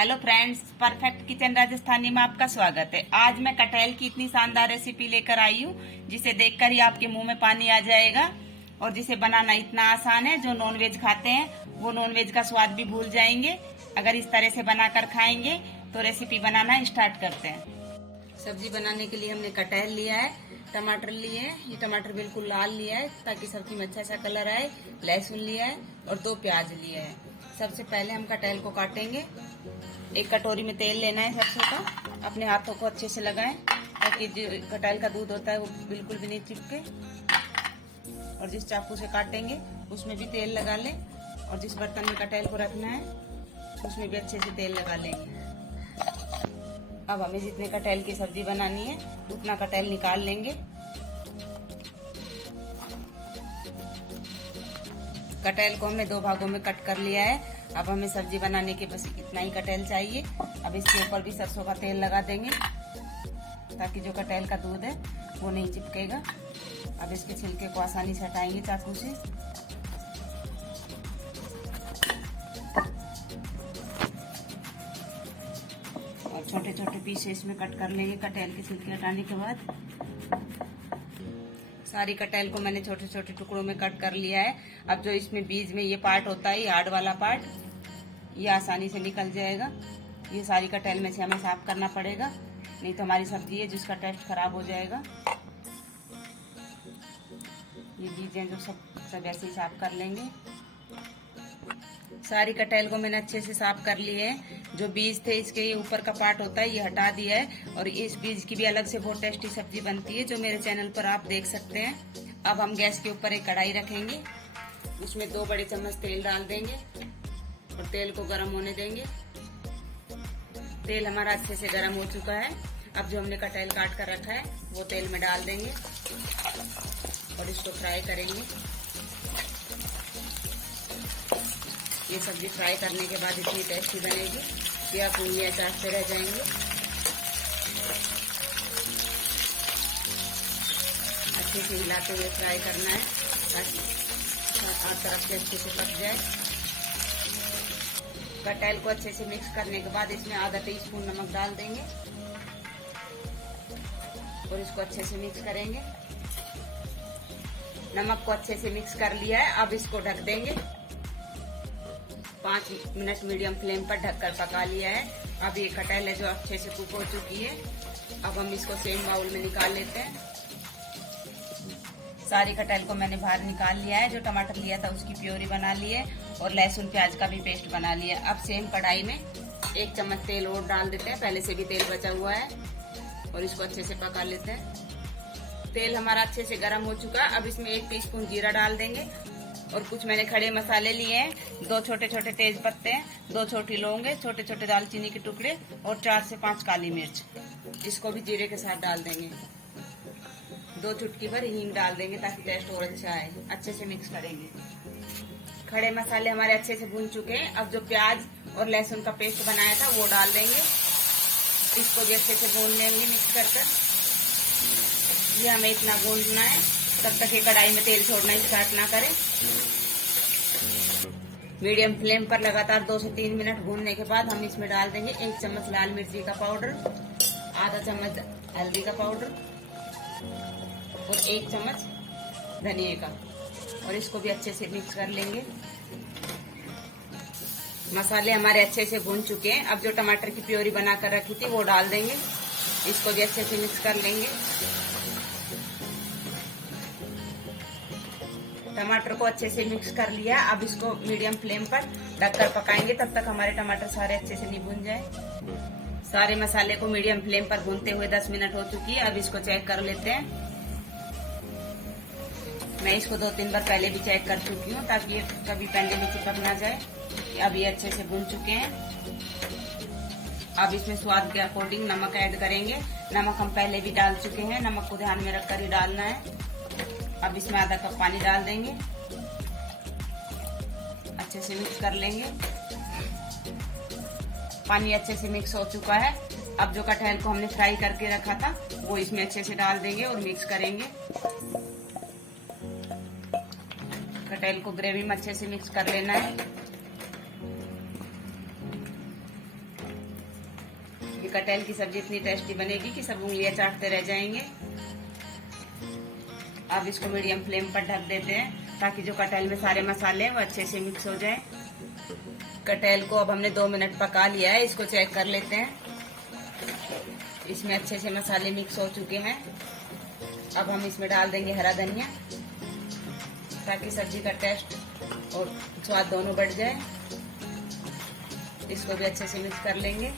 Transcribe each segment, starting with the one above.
Hello friends, perfect kitchen Rajasthani में आपका स्वागत है। आज मैं कटहल की इतनी शानदार रेसिपी लेकर आई हूँ जिसे देखकर ही आपके मुंह में पानी आ जाएगा और जिसे बनाना इतना आसान है। जो नॉनवेज खाते हैं वो नॉनवेज का स्वाद भी भूल जाएंगे अगर इस तरह से बनाकर खाएंगे। तो रेसिपी बनाना स्टार्ट करते हैं। सब्जी बनाने के लिए हमने कटहल लिया है, टमाटर लिए हैं, ये टमाटर बिल्कुल लाल लिया है ताकि सब्जी में अच्छा सा कलर आए, लहसुन लिया है और 2 प्याज लिए हैं। सबसे पहले हम कटहल को काटेंगे। एक कटोरी में तेल लेना है सरसों का। अपने हाथों को अच्छे से लगाएं ताकि जो कटहल का दूध होता है वो बिल्कुल भी नहीं चिपके। और जिस चाकू से काटेंगे उसमें भी तेल लगा लें और जिस बर्तन में कटहल को रखना है उसमें भी अच्छे से तेल लगा लेंगे। अब हमें जितने कटहल की सब्जी बनानी है उतना कटहल निकाल लेंगे। कटहल को हमने 2 भागों में कट कर लिया है। अब हमें सब्जी बनाने के बस इतना ही कटहल चाहिए। अब इसके ऊपर भी सरसों का तेल लगा देंगे ताकि जो कटहल का दूध है वो नहीं चिपकेगा। अब इसके छिलके को आसानी से हटाएंगे चाकू से। और छोटे छोटे पीसेस में कट कर लेंगे। कटहल के छिलके हटाने के बाद सारी कटहल को मैंने छोटे छोटे टुकड़ों में कट कर लिया है। अब जो इसमें बीज में ये पार्ट होता है, ये हार्ड वाला पार्ट, ये आसानी से निकल जाएगा। ये सारी कटहल में से हमें साफ करना पड़ेगा, नहीं तो हमारी सब्जी है जिसका टेस्ट खराब हो जाएगा। ये बीज हैं जो सब ऐसे ही साफ कर लेंगे। सारी कटहल को मैंने अच्छे से साफ कर लिए हैं। जो बीज थे इसके ये ऊपर का पार्ट होता है ये हटा दिया है और इस बीज की भी अलग से बहुत टेस्टी सब्जी बनती है जो मेरे चैनल पर आप देख सकते हैं। अब हम गैस के ऊपर एक कढ़ाई रखेंगे, उसमें 2 बड़े चम्मच तेल डाल देंगे और तेल को गर्म होने देंगे। तेल हमारा अच्छे से गर्म हो चुका है। अब जो हमने कटहल काट कर रखा है वो तेल में डाल देंगे और इसको फ्राई करेंगे। ये सब्जी फ्राई करने के बाद इतनी टेस्टी बनेगी कि आप उंगलियां चाटते रह जाएंगे। अच्छे से हिलाते हुए फ्राई करना है ताकि हर तरफ से अच्छे से पक जाए। कटहल को अच्छे से मिक्स करने के बाद इसमें आधा टीस्पून नमक डाल देंगे और इसको अच्छे से मिक्स करेंगे। नमक को अच्छे से मिक्स कर लिया है। अब इसको ढक देंगे। 5 मिनट मीडियम फ्लेम पर ढककर पका लिया है। अब ये कटहल है जो अच्छे से कुक हो चुकी है। अब हम इसको सेम बाउल में निकाल लेते हैं। सारी कटहल को मैंने बाहर निकाल लिया है। जो टमाटर लिया था उसकी प्योरी बना ली है और लहसुन प्याज का भी पेस्ट बना लिया। अब सेम कढ़ाई में 1 चम्मच तेल और डाल देते हैं। पहले से भी तेल बचा हुआ है और इसको अच्छे से पका लेते हैं। तेल हमारा अच्छे से गर्म हो चुका है। अब इसमें 1 टीस्पून जीरा डाल देंगे और कुछ मैंने खड़े मसाले लिए हैं। 2 छोटे छोटे तेज पत्ते हैं, 2 छोटी लौंग है, छोटे छोटे दालचीनी के टुकड़े और 4 से 5 काली मिर्च। इसको भी जीरे के साथ डाल देंगे। 2 चुटकी भर हींग डाल देंगे ताकि टेस्ट और अच्छा आए। अच्छे से मिक्स करेंगे। खड़े मसाले हमारे अच्छे से भून चुके हैं। अब जो प्याज और लहसुन का पेस्ट बनाया था वो डाल देंगे। इसको भी अच्छे से भून लेंगे मिक्स कर कर। ये हमें इतना भूनना है तब तक ये कढ़ाई में तेल छोड़ना स्टार्ट ना करें। मीडियम फ्लेम पर लगातार 2 से 3 मिनट भूनने के बाद हम इसमें डाल देंगे 1 चम्मच लाल मिर्ची का पाउडर, आधा चम्मच हल्दी का पाउडर और 1 चम्मच धनिया का, और इसको भी अच्छे से मिक्स कर लेंगे। मसाले हमारे अच्छे से भून चुके हैं। अब जो टमाटर की प्योरी बनाकर रखी थी वो डाल देंगे। इसको भी अच्छे से मिक्स कर लेंगे। टमाटर को अच्छे से मिक्स कर लिया। अब इसको मीडियम फ्लेम पर ढककर पकाएंगे तब तक हमारे टमाटर सारे अच्छे से नहीं भून जाए। सारे मसाले को मीडियम फ्लेम पर भूनते हुए 10 मिनट हो चुकी है। अब इसको चेक कर लेते हैं। मैं इसको 2-3 बार पहले भी चेक कर चुकी हूँ ताकि ये कभी पेंडे में चिपक ना जाए। अब ये अच्छे से भून चुके हैं। अब इसमें स्वाद के अकॉर्डिंग नमक ऐड करेंगे। नमक हम पहले भी डाल चुके हैं, नमक को ध्यान में रखकर ही डालना है। अब इसमें आधा कप पानी डाल देंगे, अच्छे से मिक्स कर लेंगे। पानी अच्छे से मिक्स हो चुका है। अब जो कटहल को हमने फ्राई करके रखा था वो इसमें अच्छे से डाल देंगे और मिक्स करेंगे। कटहल को ग्रेवी में अच्छे से मिक्स कर लेना है। ये कटहल की सब्जी इतनी टेस्टी बनेगी कि सब उंगलियां चाटते रह जाएंगे। अब इसको मीडियम फ्लेम पर ढक देते हैं ताकि जो कटहल में सारे मसाले हैं वो अच्छे से मिक्स हो जाए। कटहल को अब हमने 2 मिनट पका लिया है, इसको चेक कर लेते हैं। इसमें अच्छे से मसाले मिक्स हो चुके हैं। अब हम इसमें डाल देंगे हरा धनिया ताकि सब्जी का टेस्ट और स्वाद दोनों बढ़ जाए। इसको भी अच्छे से मिक्स कर लेंगे।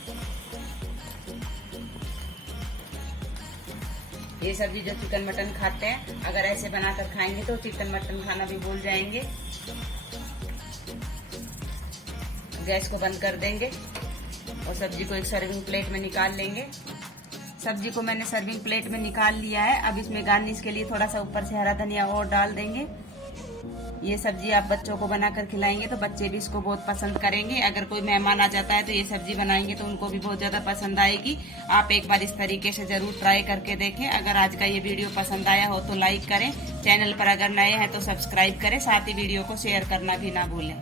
ये सब्जी जो चिकन मटन खाते हैं, अगर ऐसे बनाकर खाएंगे तो चिकन मटन खाना भी भूल जाएंगे। गैस को बंद कर देंगे और सब्जी को एक सर्विंग प्लेट में निकाल लेंगे। सब्जी को मैंने सर्विंग प्लेट में निकाल लिया है। अब इसमें गार्निश के लिए थोड़ा सा ऊपर से हरा धनिया और डाल देंगे। ये सब्जी आप बच्चों को बनाकर खिलाएंगे तो बच्चे भी इसको बहुत पसंद करेंगे। अगर कोई मेहमान आ जाता है तो ये सब्जी बनाएंगे तो उनको भी बहुत ज्यादा पसंद आएगी। आप एक बार इस तरीके से जरूर ट्राई करके देखें। अगर आज का ये वीडियो पसंद आया हो तो लाइक करें, चैनल पर अगर नए हैं तो सब्सक्राइब करें, साथ ही वीडियो को शेयर करना भी ना भूलें।